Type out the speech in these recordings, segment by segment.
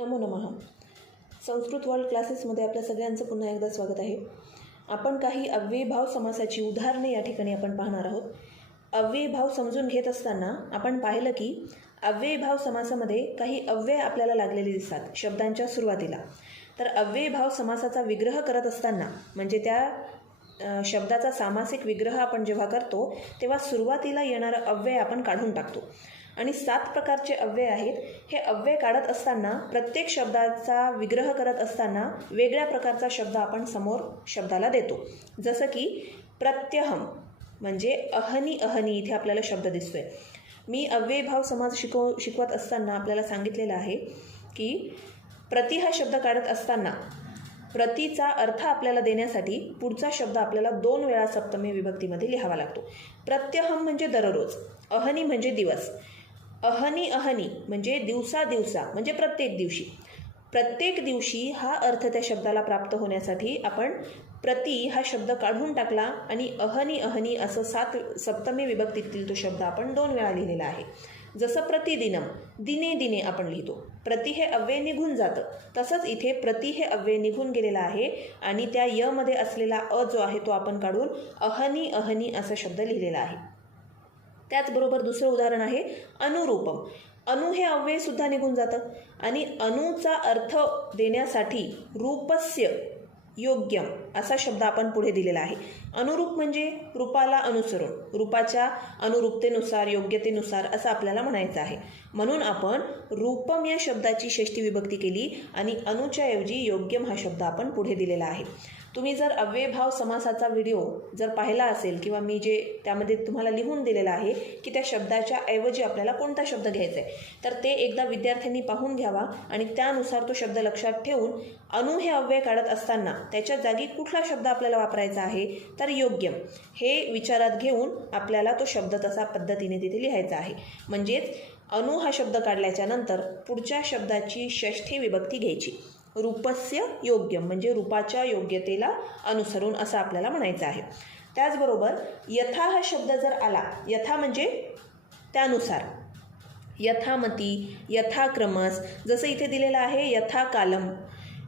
नमो नमः. संस्कृत वर्ल्ड क्लासेसमध्ये आपल्या सगळ्यांचं पुन्हा एकदा स्वागत आहे. आपण काही अव्ययभाव समासाची उदाहरणे या ठिकाणी आपण पाहणार आहोत. अव्ययभाव समजून घेत असताना आपण पाहिलं की अव्ययभाव समासामध्ये काही अव्यय आपल्याला लागलेले दिसतात शब्दांच्या सुरुवातीला. तर अव्ययभाव समासाचा विग्रह करत असताना म्हणजे त्या शब्दाचा सामासिक विग्रह आपण जेव्हा करतो तेव्हा सुरुवातीला येणारं अव्यय आपण काढून टाकतो. आणि सात प्रकारचे अव्यय आहेत. हे अव्यय काढत असताना प्रत्येक शब्दाचा विग्रह करत असताना वेगळ्या प्रकारचा शब्द आपण समोर शब्दाला देतो. जसं की प्रत्यहम म्हणजे अहनी अहनी इथे आपल्याला शब्द दिसतोय. मी अव्ययभाव समाज शिकव शिकवत असताना आपल्याला सांगितलेलं आहे की प्रति हा शब्द काढत असताना प्रतीचा अर्थ आपल्याला देण्यासाठी पुढचा शब्द आपल्याला दोन वेळा सप्तमी विभक्तीमध्ये लिहावा लागतो. प्रत्यहम म्हणजे दररोज अहनी म्हणजे दिवस अहनी अहनी म्हणजे दिवसा दिवसा म्हणजे प्रत्येक दिवशी. प्रत्येक दिवशी हा अर्थ त्या शब्दाला प्राप्त होण्यासाठी आपण प्रति हा शब्द काढून टाकला आणि अहनी अहनी असं सात सप्तमी विभक्तीतील तो शब्द आपण दोन वेळा लिहिलेला आहे. जसं प्रतिदिनम दिने दिने आपण लिहितो. प्रति हे अव्यय निघून जातं. तसंच इथे प्रति हे अव्यय निघून गेलेला आहे आणि त्या यमध्ये असलेला अ जो आहे तो आपण काढून अहनी अहनी असा शब्द लिहिलेला आहे. त्याचबरोबर दुसरं उदाहरण आहे अनुरूपम. अनु हे अव्ययसुद्धा निघून जातं आणि अणूचा अर्थ देण्यासाठी रूपस्य योग्यम असा शब्द आपण पुढे दिलेला आहे. अनुरूप म्हणजे रूपाला अनुसरून रूपाच्या अनुरूपतेनुसार योग्यतेनुसार असं आपल्याला म्हणायचं आहे. म्हणून आपण रूपम या शब्दाची षष्टी विभक्ती केली आणि अनुच्याऐवजी योग्यम हा शब्द आपण पुढे दिलेला आहे. तुम्ही जर अव्ययभाव समासाचा व्हिडिओ जर पाहिला असेल किंवा मी जे त्यामध्ये तुम्हाला लिहून दिलेलं आहे की त्या शब्दाच्या ऐवजी आपल्याला कोणता शब्द घ्यायचा आहे तर ते एकदा विद्यार्थ्यांनी पाहून घ्यावा आणि त्यानुसार तो शब्द लक्षात ठेवून अनु हे अव्यय काढत असताना त्याच्या जागी कुठला शब्द आपल्याला वापरायचा आहे तर योग्य हे विचारात घेऊन आपल्याला तो शब्द तसा पद्धतीने तिथे लिहायचा आहे. म्हणजेच अनु हा शब्द काढल्याच्या नंतर पुढच्या शब्दाची षष्ठी विभक्ती घ्यायची. रूपस्य योग्य म्हणजे रूपाच्या योग्यतेला अनुसरून असं आपल्याला म्हणायचं आहे. त्याचबरोबर यथा हा शब्द जर आला यथा म्हणजे त्यानुसार. यथामती यथाक्रमस जसं इथे दिलेलं आहे यथाकालम.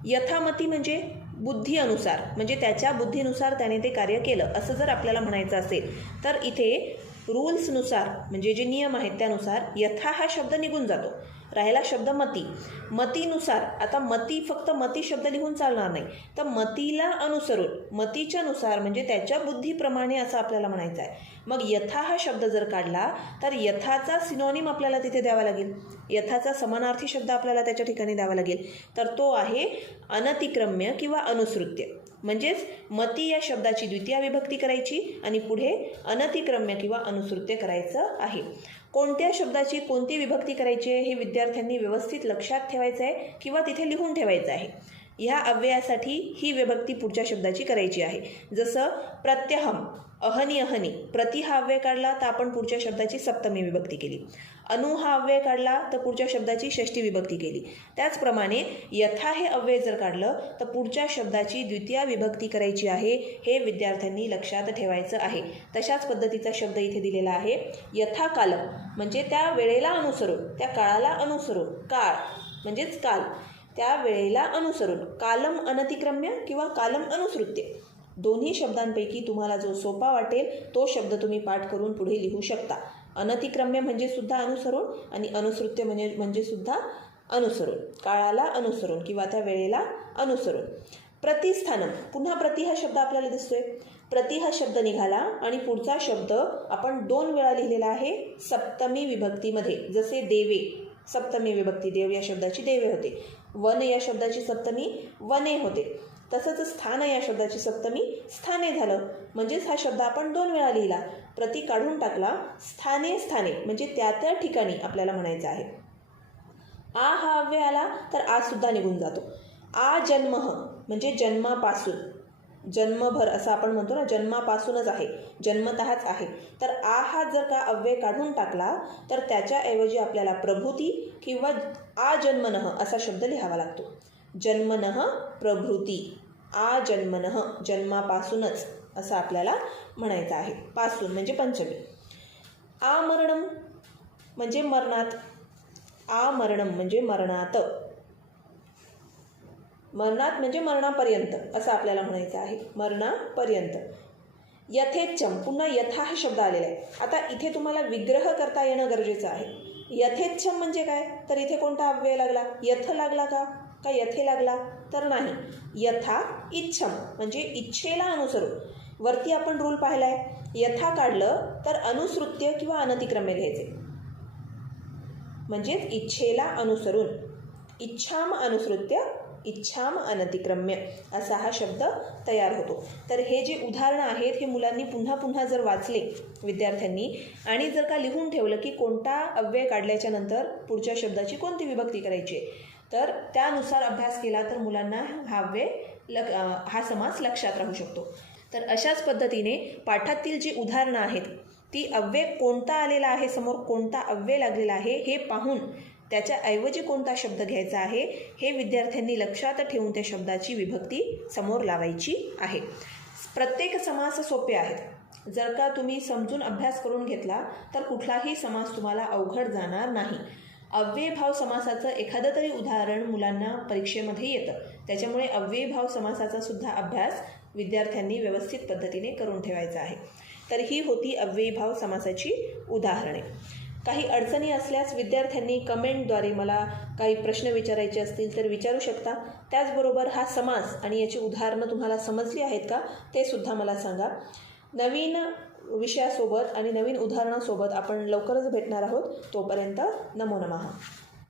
यथामती म्हणजे बुद्धी अनुसार म्हणजे त्याच्या बुद्धीनुसार त्याने ते कार्य केलं असं जर आपल्याला म्हणायचं असेल तर इथे रूल्सनुसार म्हणजे जे नियम आहेत त्यानुसार यथा हा शब्द निघून जातो. राहिला शब्द मती. मतीनुसार आता मती फक्त मती शब्द लिहून चालणार नाही. तर मतीला अनुसरून मतीच्या नुसार म्हणजे त्याच्या बुद्धीप्रमाणे असं आपल्याला म्हणायचं आहे. मग यथा हा शब्द जर काढला तर यथाचा सिनोनिम आपल्याला तिथे द्यावा लागेल. यथाचा समानार्थी शब्द आपल्याला त्याच्या ठिकाणी द्यावा लागेल. तर तो आहे अनतिक्रम्य किंवा अनुसृत्य. म्हणजेच मती या शब्दाची द्वितीय विभक्ती करायची आणि पुढे अनतिक्रम्य किंवा अनुसृत्य करायचं आहे. कोणत्या शब्दाची कोणती विभक्ती करायची आहे हे विद्यार्थ्यांनी व्यवस्थित लक्षात ठेवायचं आहे किंवा तिथे लिहून ठेवायचं आहे. ह्या अव्ययासाठी ही विभक्ती पुढच्या शब्दाची करायची आहे. जसं प्रत्यहम अहनी अहनी प्रति हा अव्यय काढला तर आपण पुढच्या शब्दाची सप्तमी विभक्ती केली. अनु हा अव्यय काढला तर पुढच्या शब्दाची षष्टी विभक्ती केली. त्याचप्रमाणे यथा हे अव्यय जर काढलं तर पुढच्या शब्दाची द्वितीय विभक्ती करायची आहे हे विद्यार्थ्यांनी लक्षात ठेवायचं आहे. तशाच पद्धतीचा शब्द इथे दिलेला आहे. यथाकालम म्हणजे त्या वेळेला अनुसरून त्या काळाला अनुसरून काळ म्हणजेच काल. त्या वेळेला अनुसरून कालम अनतिक्रम्य किंवा कालम अनुसृत्य. दोन्ही शब्दांपैकी तुम्हाला जो सोपा वाटेल तो शब्द तुम्ही पाठ करून पुढे लिहू शकता. अनतिक्रम्य म्हणजे सुद्धा अनुसरून आणि अनुसृत्य म्हणजे म्हणजे सुद्धा अनुसरून. काळाला अनुसरून किंवा त्या वेळेला अनुसरून. प्रतिस्थानम. पुन्हा प्रति हा शब्द आपल्याला दिसतोय. प्रति हा शब्द निघाला आणि पुढचा शब्द आपण दोन वेळा लिहिलेला आहे सप्तमी विभक्तीमध्ये. जसे देवे सप्तमी विभक्ती देव या शब्दाची देवे होते. वन या शब्दाची सप्तमी वने होते. तसंच स्थान या शब्दाची सप्तमी स्थाने झालं. म्हणजेच हा शब्द आपण दोन वेळा लिहिला. प्रति काढून टाकला स्थाने स्थाने. म्हणजे त्या त्या ठिकाणी आपल्याला म्हणायचं आहे. आ हा अव्यय आला तर आ सुद्धा निघून जातो. आ जन्म म्हणजे जन्मापासून. जन्मभर असं आपण म्हणतो ना जन्मापासूनच आहे जन्मतःच आहे. तर आ हा जर का अव्यय काढून टाकला तर त्याच्याऐवजी आपल्याला प्रभूती किंवा आ जन्मनः असा शब्द लिहावा लागतो. जन्मनः प्रभृती आ जन्मनः जन्मापासूनच असं आपल्याला म्हणायचं आहे. पासून म्हणजे पंचमी. आमरणम म्हणजे मरणात. आमरणम म्हणजे मरणात. मरणात म्हणजे मरणापर्यंत असं आपल्याला म्हणायचं आहे. मरणापर्यंत. यथेच्छम पुन्हा यथा हा शब्द आलेला आहे आता इथे तुम्हाला विग्रह करता येणं गरजेचं आहे. यथेच्छम म्हणजे काय? तर इथे कोणता अव्यय लागला? यथ लागला का? का यथे लागला? तर नाही. यथा इच्छम म्हणजे इच्छेला अनुसरून. वरती आपण रूल पाहिलाय. यथा काढलं तर अनुसृत्य किंवा अनतिक्रम्य घ्यायचे. म्हणजेच इच्छेला अनुसरून. इच्छाम अनुसृत्य इच्छाम अनतिक्रम्य असा हा शब्द तयार होतो. तर हे जे उदाहरणं आहेत हे मुलांनी पुन्हा पुन्हा जर वाचले विद्यार्थ्यांनी आणि जर का लिहून ठेवलं की कोणता अव्यय काढल्याच्या नंतर पुढच्या शब्दाची कोणती विभक्ती करायची आहे तर त्यानुसार अभ्यास केला तर मुलांना हा अव्यय लक हा समास लक्षात राहू शकतो. तर अशाच पद्धतीने पाठातील जी उदाहरणं आहेत ती अव्यय कोणता आलेला आहे समोर कोणता अव्यय लागलेला आहे हे पाहून त्याच्याऐवजी कोणता शब्द घ्यायचा आहे हे विद्यार्थ्यांनी लक्षात ठेवून त्या शब्दाची विभक्ती समोर लावायची आहे. प्रत्येक समास सोपे आहेत. जर का तुम्ही समजून अभ्यास करून घेतला तर कुठलाही समास तुम्हाला अवघड जाणार नाही. अव्ययभाव समासाचं एखादं तरी उदाहरण मुलांना परीक्षेमध्ये येतं. त्याच्यामुळे अव्ययभाव समासाचा सुद्धा अभ्यास विद्यार्थ्यांनी व्यवस्थित पद्धतीने करून ठेवायचा आहे. तर ही होती अव्ययभाव समासाची उदाहरणे. काही अडचणी असल्यास विद्यार्थ्यांनी कमेंटद्वारे मला काही प्रश्न विचारायचे असतील तर विचारू शकता. त्याचबरोबर हा समास आणि याची उदाहरणं तुम्हाला समजली आहेत का ते सुद्धा मला सांगा. नवीन विषयासोबत आणि नवीन उदाहरणासोबत आपण लवकरच भेटणार आहोत. तोपर्यंत नमो नमः.